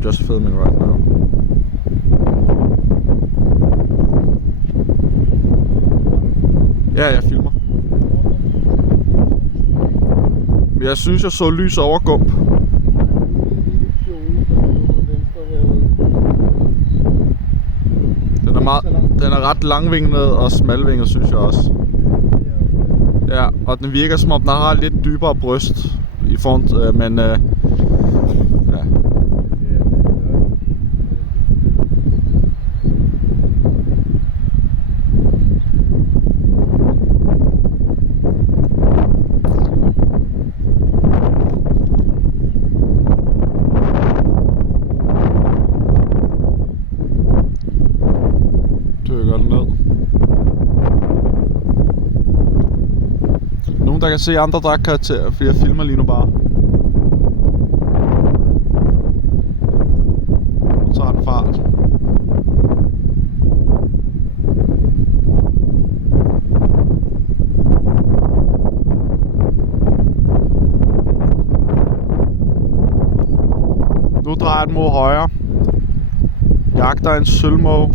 I'm just filming right now. Ja, jeg filmer. Jeg synes, jeg så lys over Gump. Den er ret langvinget og smalvinget, synes jeg også. Ja, og den virker som om den har lidt dybere bryst i front, men ja. Dykker den ned. Nogen der kan se andre dragkarakterer, fordi jeg filmer lige nu bare. Nu tager den fart. Nu drejer den mod højre. Jagter en sølvmåge.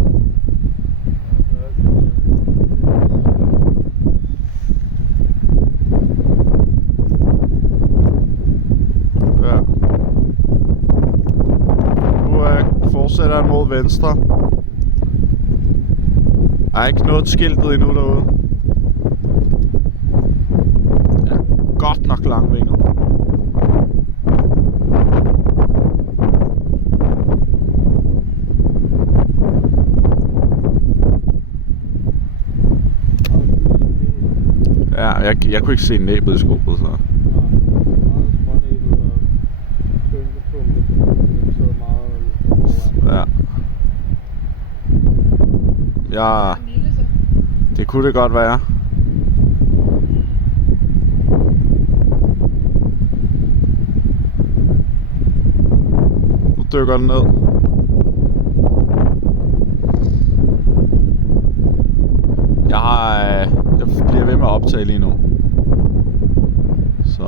Fortsætter han mod venstre. Der er ikke noget skiltet endnu derude. Ja, godt nok langvinget. Ja, jeg kunne ikke se næbet i skobet, så. Ja. Ja. Det kunne det godt være. Nu dykker den ned. Jeg bliver ved med at optage lige nu. Så